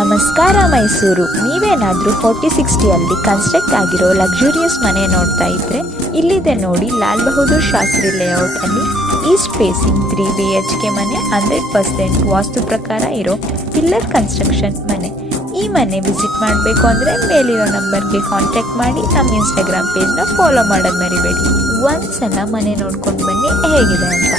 ನಮಸ್ಕಾರ ಮೈಸೂರು. ನೀವೇನಾದರೂ 4060 ಕನ್ಸ್ಟ್ರಕ್ಟ್ ಆಗಿರೋ ಲಕ್ಸುರಿಯಸ್ ಮನೆ ನೋಡ್ತಾ ಇದ್ರೆ ಇಲ್ಲಿದೆ ನೋಡಿ ಲಾಲ್ ಬಹದ್ದೂರ್ ಶಾಸ್ತ್ರಿ ಲೇಔಟ್ ಅಲ್ಲಿ ಈಸ್ಟ್ ಫೇಸಿಂಗ್ 3 BHK ಮನೆ, 100% ವಾಸ್ತು ಪ್ರಕಾರ ಇರೋ ಪಿಲ್ಲರ್ ಕನ್ಸ್ಟ್ರಕ್ಷನ್ ಮನೆ. ಈ ಮನೆ ವಿಸಿಟ್ ಮಾಡಬೇಕು ಅಂದರೆ ಮೇಲಿರೋ ನಂಬರ್ಗೆ ಕಾಂಟ್ಯಾಕ್ಟ್ ಮಾಡಿ. ನಮ್ಮ ಇನ್ಸ್ಟಾಗ್ರಾಮ್ ಪೇಜ್ನ ಫಾಲೋ ಮಾಡೋದು ಮರಿಬೇಡಿ. ಒಂದ್ಸಲ ಮನೆ ನೋಡ್ಕೊಂಡು ಬನ್ನಿ ಹೇಗಿದೆ ಅಂತ.